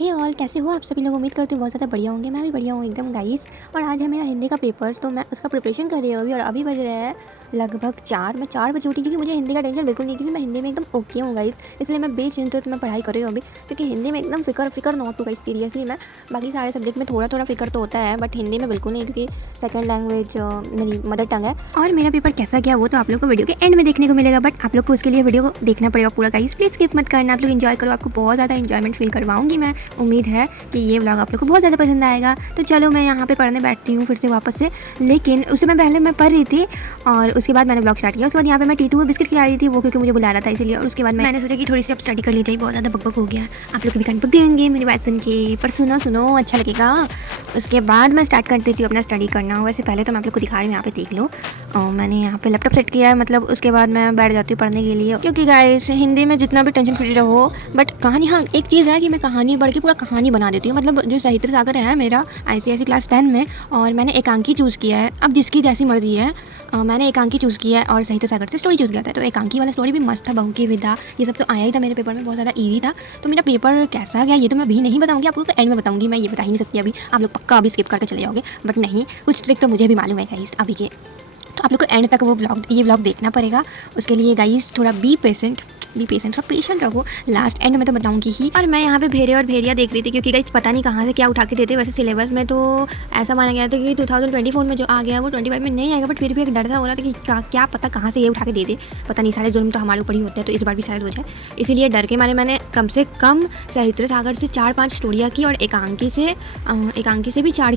हे all, कैसे हो आप सभी लोग। उम्मीद करती हूँ बहुत ज़्यादा बढ़िया होंगे। मैं भी बढ़िया हूँ एकदम गाइस। और आज है मेरा हिंदी का पेपर, तो मैं उसका प्रिपरेशन कर रही हूँ अभी। और अभी बज रहे हैं लगभग 4। मैं 4 बजे उठी क्योंकि मुझे हिंदी का टेंशन बिल्कुल नहीं, क्योंकि मैं हिंदी में एकदम ओके हूँ गाइस। इसलिए मैं बेचिंतित मैं पढ़ाई कर रही हूँ अभी, क्योंकि हिंदी में एकदम फिकर नॉट टू गाइस, सीरियसली। मैं बाकी सारे सब्जेक्ट में थोड़ा थोड़ा फिकर तो होता है, बट हिंदी में बिल्कुल नहीं, क्योंकि सेकंड लैंग्वेज मेरी मदर टंग है। और मेरा पेपर कैसा गया वो तो आप लोग को वीडियो के एंड में देखने को मिलेगा, बट आप लोग को उसके लिए वीडियो को देखना पड़ेगा पूरा गाइस। प्लीज़ स्किप मत करना, आप लोग एंजॉय करो। आपको बहुत ज़्यादा एंजॉयमेंट फील करवाऊंगी मैं। उम्मीद है कि ये व्लॉग आप लोग को बहुत ज़्यादा पसंद आएगा। तो चलो मैं यहाँ पे पढ़ने बैठती हूँ फिर से वापस से। लेकिन उससे मैं पहले मैं पढ़ रही थी और उसके बाद मैंने ब्लॉग स्टार्ट किया। उसके बाद यहाँ पे मैं टीटू को बिस्किट खिला रही थी, वो क्योंकि मुझे बुला रहा था इसलिए। और उसके बाद मैंने सोचा कि थोड़ी सी अब स्टडी कर ली जाए, बहुत ज़्यादा बकबक हो गया। आप लोग भी कान पक देंगे मेरी बात सुन के, पर सुनो सुनो अच्छा लगेगा। उसके बाद मैं स्टार्ट कर देती हूँ अपना स्टडी करना। वैसे पहले तो मैं आप लोग को दिखा रही हूँ, यहाँ पे देख लो। और मैंने यहाँ पे लैपटॉप सेट किया है, मतलब उसके बाद मैं बैठ जाती हूँ पढ़ने के लिए। क्योंकि गाइस हिंदी में जितना भी टेंशन फ्री रहो, बट कहानी, हाँ एक चीज़ है कि मैं कहानी पढ़ के पूरा कहानी बना देती हूँ। मतलब जो साहित्य सागर है मेरा ICSE क्लास 10 में, और मैंने एकांकी चूज़ किया है। अब जिसकी जैसी मर्जी है, मैंने एकांकी चूज़ किया है और साहित्य सागर से स्टोरी चूज़ किया था। तो एकांकी वाला स्टोरी भी मस्त था, बहू की विदा, ये सब तो आया ही था मेरे पेपर में, बहुत ज़्यादा ईजी था। तो मेरा पेपर कैसा गया ये तो मैं अभी नहीं बताऊंगी, आपको तो एंड में बताऊंगी। मैं ये बता ही नहीं सकती अभी, आप लोग पक्का अभी स्किप करके चले जाओगे। बट नहीं, कुछ ट्रिक तो मुझे भी मालूम है गाइस अभी के, तो आप लोग को एंड तक वो ये व्लॉग देखना पड़ेगा। उसके लिए गाइस थोड़ा बी पेशेंट और पेशेंट रहो। लास्ट एंड में तो बताऊंगी ही। और मैं यहाँ पे भेड़े और भेड़िया देख रही थी, क्योंकि गाइस पता नहीं कहाँ से क्या उठा के देते। वैसे सिलेबस में तो ऐसा माना गया था कि 2024 में जो आ गया वो 25 में नहीं आएगा, बट फिर भी एक डर सा हो रहा था कि क्या पता कहाँ से ये उठा के दे दे। पता नहीं, सारे जुर्म तो हमारे ऊपर ही होते हैं, तो इस बार भी शायद हो जाए। इसीलिए डर के मारे मैंने कम से कम साहित्य सागर से 4-5 स्टोरियाँ की, और एकांकी से भी 4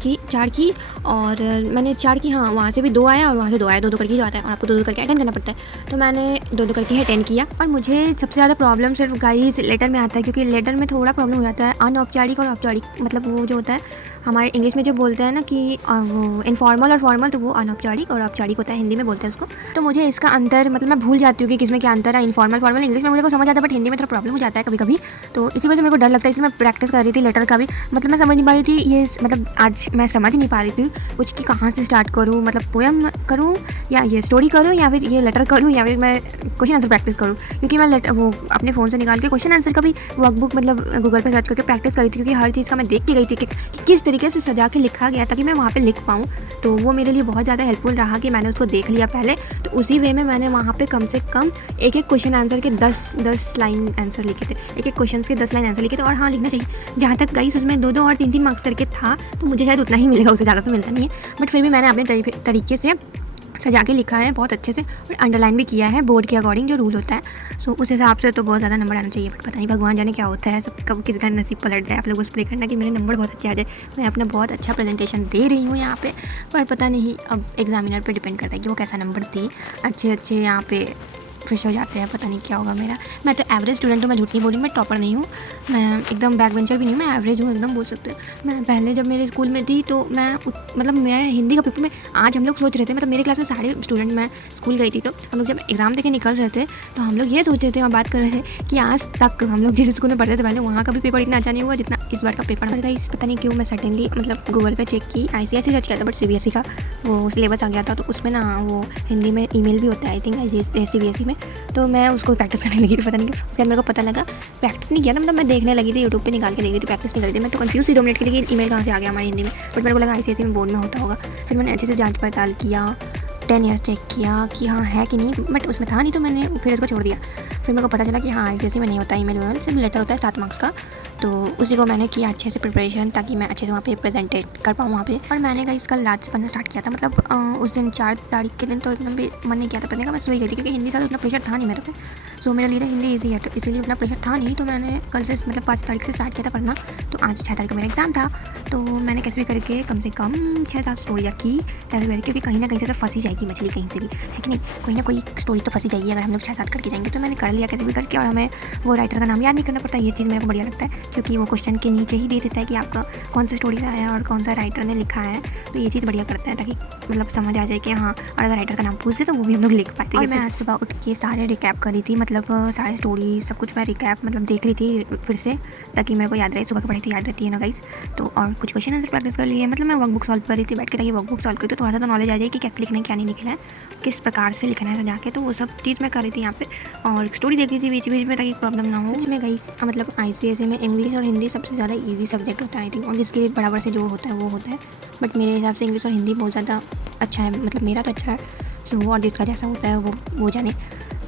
की। और मैंने 4 की, हाँ वहाँ से भी 2 आया और वहाँ से 2 आया, 2-2 करके जो आता है, और आपको 2-2 करके अटेंड करना पड़ता है। तो मैंने 2-2 करके अटेंड किया। और मुझे सबसे ज़्यादा प्रॉब्लम सिर्फ गाइस लेटर में आता है, क्योंकि लेटर में थोड़ा प्रॉब्लम हो जाता है। अनौपचारिक और औपचारिक, मतलब वो जो होता है हमारे इंग्लिश में जो बोलते हैं ना कि वो इनफॉर्मल और फॉर्मल, तो वो अनौपचारिक और औपचारिक होता है, हिंदी में बोलते हैं उसको। तो मुझे इसका अंतर, मतलब मैं भूल जाती हूँ कि किसमें क्या अंतर है। इनफॉर्मल फॉर्मल इंग्लिश में मुझे को समझ आता है, बट हिंदी में थोड़ा प्रॉब्लम हो जाता है कभी कभी। तो इसी वजह से मेरे को डर लगता है, इसलिए मैं प्रैक्टिस कर रही थी लेटर का भी। मतलब मैं समझ नहीं पा रही थी ये, मतलब आज मैं समझ नहीं पा रही थी कुछ कि कहाँ से स्टार्ट करूँ। मतलब पोएम करूँ या ये स्टोरी करूँ या फिर ये लेटर करूँ या फिर मैं क्वेश्चन आंसर प्रैक्टिस करूँ। क्योंकि मैं वो अपने फ़ोन से निकाल के क्वेश्चन आंसर का भी वर्कबुक मतलब गूगल पे सर्च करके प्रैक्टिस करी थी, क्योंकि हर चीज़ का मैं देख के गई थी कि किस तरीके से सजा के लिखा गया ताकि मैं वहाँ पे लिख पाऊँ। तो वो मेरे लिए बहुत ज़्यादा हेल्पफुल रहा कि मैंने उसको देख लिया पहले। तो उसी वे में मैंने वहाँ पे कम से कम एक क्वेश्चन आंसर के 10 लाइन आंसर लिखे थे। एक क्वेश्चन के 10 लाइन आंसर लिखे थे। और हाँ, लिखना चाहिए। जहाँ तक गाइस उसमें 2-2 और 3-3 मार्क्स करके था, तो मुझे शायद उतना ही मिलेगा, उससे ज़्यादा तो मिलता नहीं है। बट फिर भी मैंने अपने तरीके से सजा के लिखा है बहुत अच्छे से, और अंडरलाइन भी किया है बोर्ड के अकॉर्डिंग जो रूल होता है। सो उस हिसाब से तो बहुत ज़्यादा नंबर आना चाहिए। बट पता नहीं भगवान जाने क्या होता है, सब कब किसी का नसीब पलट जाए। आप लोग उस प्रे करना कि मेरे नंबर बहुत अच्छे आ जाए। मैं अपना बहुत अच्छा प्रेजेंटेशन दे रही हूँ यहाँ पे, पर पता नहीं अब एग्जामिनर पे डिपेंड करता है कि वो कैसा नंबर दे। अच्छे यहाँ पे फ्रेश हो जाते हैं, पता नहीं क्या होगा मेरा। मैं तो एवरेज स्टूडेंट हूँ, मैं झूठ नहीं बोलूँगी, मैं टॉपर नहीं हूँ, मैं एकदम बैक बेंचर भी नहीं हूँ, मैं एवरेज हूँ एकदम, बोल सकते हो। मैं पहले जब मेरे स्कूल में थी तो मतलब मैं हिंदी का पेपर में, आज हम लोग सोच रहे थे, मतलब मेरे क्लास के सारे स्टूडेंट, मैं स्कूल गई थी तो हम लोग जब एग्ज़ाम देके निकल रहे थे तो हम लोग ये सोच रहे थे और बात कर रहे थे कि आज तक हम लोग जिस स्कूल में पढ़ते थे पहले, वहाँ का भी पेपर इतना अच्छा नहीं हुआ जितना इस बार का पेपर हमारा। इस पता नहीं क्यों मैं सडनली मतलब गूगल पे चेक की, ICSE सर्च किया था, बट CBSE का वो सिलेबस आ गया था। तो उसमें ना वो हिंदी में ईमेल भी होता है आई थिंक CBSE में, तो मैं उसको प्रैक्टिस करने लगी थी। पता नहीं क्यों उसके मेरे को पता लगा, प्रैक्टिस नहीं किया था, मतलब मैं देखने लगी थी यूट्यूब पे निकाल के देख रही थी, प्रैक्टिस नहीं करी थी। मैं तो कंफ्यूज थी 2 मिनट के लिए कि ईमेल कहाँ से आ गया हमारी हिंदी में, बट मेरे को लगा ICSE में बोर्ड में होता होगा। फिर मैंने अच्छे से जांच पड़ताल किया, 10 ईयर्स चेक किया कि हाँ है कि नहीं, बट उसमें था नहीं, तो मैंने फिर उसको छोड़ दिया। फिर मेरे को पता चला कि हाँ ICSE में नहीं होता ईमेल वेमेल, सिर्फ लेटर होता है 7 मार्क्स का। तो उसी को मैंने किया अच्छे से प्रिपरेशन, ताकि मैं अच्छे से वहाँ पे प्रेजेंटेट कर पाऊँ वहाँ पे। और मैंने कहा कल रात से पढ़ना स्टार्ट किया था, मतलब उस दिन 4 तारीख के दिन तो एकदम भी मन नहीं किया था पढ़ने का, मैं सोई गई थी, क्योंकि हिंदी था तो उतना प्रेशर था नहीं मेरे पे। सो मेरे लिए हिंदी ईजी है, तो इसीलिए उतना प्रेशर था नहीं। तो मैंने कल से मतलब 5 तारीख से स्टार्ट किया था पढ़ना। तो आज 6 तारीख को मेरा एग्ज़ाम था, तो मैंने कैसे भी करके कम से कम 6-7 स्टोरियाँ की कैसे भी, क्योंकि कहीं ना कहीं से तो फंसी जाएगी मछली कहीं से भी, है कि नहीं, कोई ना कोई स्टोरी तो फंसी जाएगी अगर हम लोग 6-7 करके जाएंगे। तो मैंने कर लिया कैसे भी करके, और हमें वो राइटर का नाम याद नहीं करना पड़ता। ये चीज़ मेरे को बढ़िया लगता है, क्योंकि वो क्वेश्चन के नीचे ही दे देता है कि आपका कौन सा स्टोरी आया और कौन सा राइटर ने लिखा है। तो ये चीज़ बढ़िया करता है, ताकि मतलब समझ आ जाए कि हाँ, और अगर राइटर का नाम पूछ दे तो वो भी हम लोग लिख पाते हैं। मैं आज सुबह उठ के सारे रिकैप करी थी, मतलब मतलब सारे स्टोरी सब कुछ मैं रिकैप मतलब देख रही थी फिर से, ताकि मेरे को याद रहे। सुबह की पढ़ाई तो याद रहती है ना गाइस। तो और कुछ क्वेश्चन आंसर प्रैक्टिस कर लिए, मतलब मैं वर्कबुक सॉल्व कर रही थी बैठ के, ताकि वर्कबुक सॉल्व करी तो थोड़ा सा तो नॉलेज आ जाए कि कैसे लिखना है, क्या नहीं लिखना है, किस प्रकार से लिखना है सजा के। तो वो सब चीज़ मैं कर रही थी यहाँ पे, और स्टोरी देख रही थी बीच बीच में, ताकि प्रॉब्लम ना हो। सच में गाइस मतलब ICSE में इंग्लिश और हिंदी सबसे ज़्यादा ईजी सब्जेक्ट होता है आई थिंक, और जिसके बराबर से जो होता है वो होता है। बट मेरे हिसाब से इंग्लिश और हिंदी बहुत ज़्यादा अच्छा है, मतलब मेरा तो अच्छा है। सो और जिसका जैसा होता है वो जाने।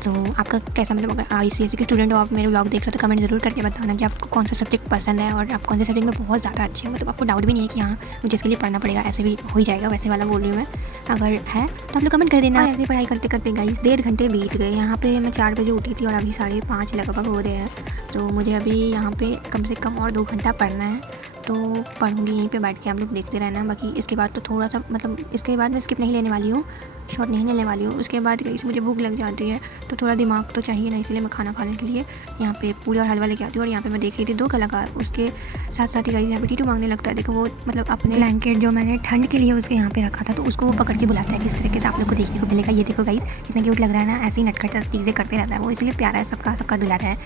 तो आपका कैसा, मतलब अगर ICSE के स्टूडेंट हो, आप मेरे व्लॉग देख रहे हो तो कमेंट ज़रूर करके बताना कि आपको कौन सा सब्जेक्ट पसंद है और आप कौन से सब्जेक्ट में बहुत ज़्यादा अच्छे हैं। मतलब आपको डाउट भी नहीं है कि हाँ मुझे इसके लिए पढ़ना पड़ेगा, ऐसे भी हो ही जाएगा, वैसे वाला बोल रही हूँ मैं। अगर है तो आप लोग कमेंट कर देना। ऐसे पढ़ाई करते करते गाइस 1.5 घंटे बीत गए। यहाँ पे मैं 4 बजे उठी थी और अभी 5:30 लगभग हो रहे हैं। तो मुझे अभी यहाँ पे कम से कम और 2 घंटा पढ़ना है। तो पढ़ूँगी यहीं पे बैठ के, आप लोग देखते रहना। बाकी इसके बाद तो थोड़ा सा मतलब इसके बाद मैं स्किप नहीं लेने वाली हूँ, शॉर्ट नहीं लेने वाली हूँ। उसके बाद कहीं से मुझे भूख लग जाती है तो थोड़ा दिमाग तो चाहिए ना, इसलिए मैं खाना खाने के लिए यहाँ पे पूरी और हलवा लेके आती हूँ। और यहाँ पे मैं देख रही थी 2 कलाकार, उसके साथ साथ ही गाइस यहाँ पे टीटू मांगने लगता है। देखो वो मतलब अपने ब्लैंकेट जो मैंने ठंड के लिए उसके यहाँ पे रखा था, तो उसको वो पकड़ के बुलाता है। किस तरीके से आप लोग को देखने को मिलेगा, ये देखो गाइस कितना क्यूट लग रहा है ना। ऐसे ही नटखट चीज़ें करते रहता है वो, इसलिए प्यारा है, सबका दुलारा है।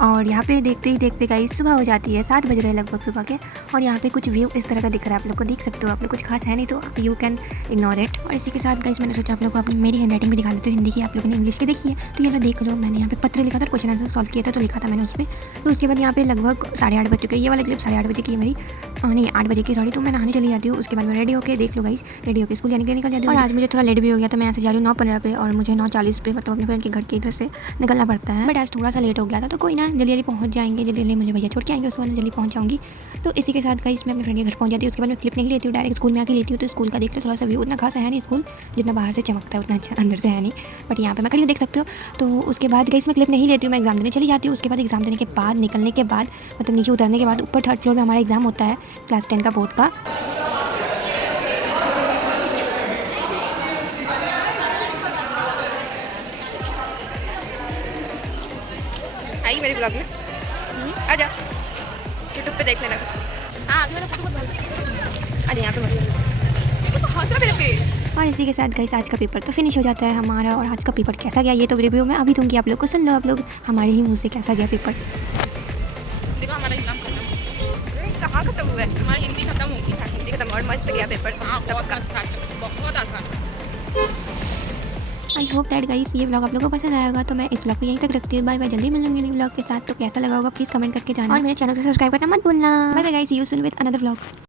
और यहाँ पे देखते ही देखते गाइस सुबह हो जाती है, 7 बज रहे हैं लगभग सुबह के। और यहाँ पे कुछ व्यू इस तरह का दिख रहा है, आप लोग को देख सकते हो। आप लोग कुछ खास है नहीं तो यू कैन इग्नोर इट। और इसी के साथ गाइस मैंने सोचा आप लोग को अपनी मेरी हैंडराइटिंग भी दिखा देती हूँ, हिंदी की, आप लोगों ने इंग्लिश की देखी है तो ये लो देख लो। मैंने यहाँ पे पत्र लिखा था, क्वेश्चन आंसर सॉल्व किया था तो लिखा था मैंने उस पर। तो उसके बाद यहाँ पे लगभग 8:30 बज चुके हैं। ये वाला क्लिप 8:30 बजे की है मेरी, नहीं 8 बजे की सॉरी। तो मैं नहाने चली जाती हूँ, उसके बाद मैं रेडी होकर देख लो गाइस, रेडी होकर स्कूल जाने के लिए निकल जाती हूँ। और आज मुझे थोड़ा लेट भी हो गया, तो मैं यहाँ से जा रही हूँ 9:15 पे और मुझे 9:40 पे मतलब अपने फ्रेंड के घर के इधर से निकलना पड़ता है। बट आज थोड़ा सा लेट हो गया था, तो कोई ना, जल्दी जल्दी पहुँच जाएंगे, जल्दी जल्दी मुझे भैया छोड़ के आएंगे, उसके बाद मैं जल्दी पहुँच जाऊँगी। तो इसी के साथ गाइस मैं अपने फ्रेंड के घर पहुँच जाती हूँ। उसके बाद मैं क्लिप नहीं लेती हूँ, डायरेक्ट स्कूल में आके लेती हूँ। तो स्कूल का देख लो थोड़ा सा व्यू, उतना खास है नहीं स्कूल, जितना बाहर से चमकता है उतना अच्छा अंदर से है नहीं। बट यहाँ पे मैं खड़ी देख सकते हो। तो उसके बाद गाइस मैं क्लिप नहीं लेती हूँ, मैं एग्जाम देने चली जाती हूँ। उसके बाद एग्जाम देने के बाद निकलने के बाद मतलब नीचे उतरने के बाद ऊपर 3rd फ्लोर में हमारा एग्जाम होता है क्लास 10 का बोर्ड का। आई मेरे ब्लॉग में आजा, यूट्यूब पे देख लेना। हाँ आगे मेरा फोटो मत, अरे यहाँ पे मत, तो हंस रहा मेरे पे। और इसी के साथ गाइस आज का पेपर तो फिनिश हो जाता है हमारा। और आज का पेपर कैसा गया ये तो रिव्यू में अभी दूंगी, आप लोग को सुन लो आप लोग हमारे ही मुँह से कैसा गया पेपर। देखो हमारा एग्जाम खत्म, कहाँ खत्म हुआ है, हमारी हिंदी खत्म होगी, हिंदी खत्म और मस्त गया पेपर। हाँ बहुत आसान। आई होप दैट गाइस ये व्लॉग आप लोगों को पसंद आएगा। तो मैं इस व्लॉग को यहीं तक रखती हूँ। बाय बाय, जल्दी मिलूंगी नई व्लॉग के साथ। तो कैसा लगा होगा प्लीज़ कमेंट करके जाना और मेरे चैनल को सब्सक्राइब करना मत भूलना। Bye bye guys, see you soon with another vlog.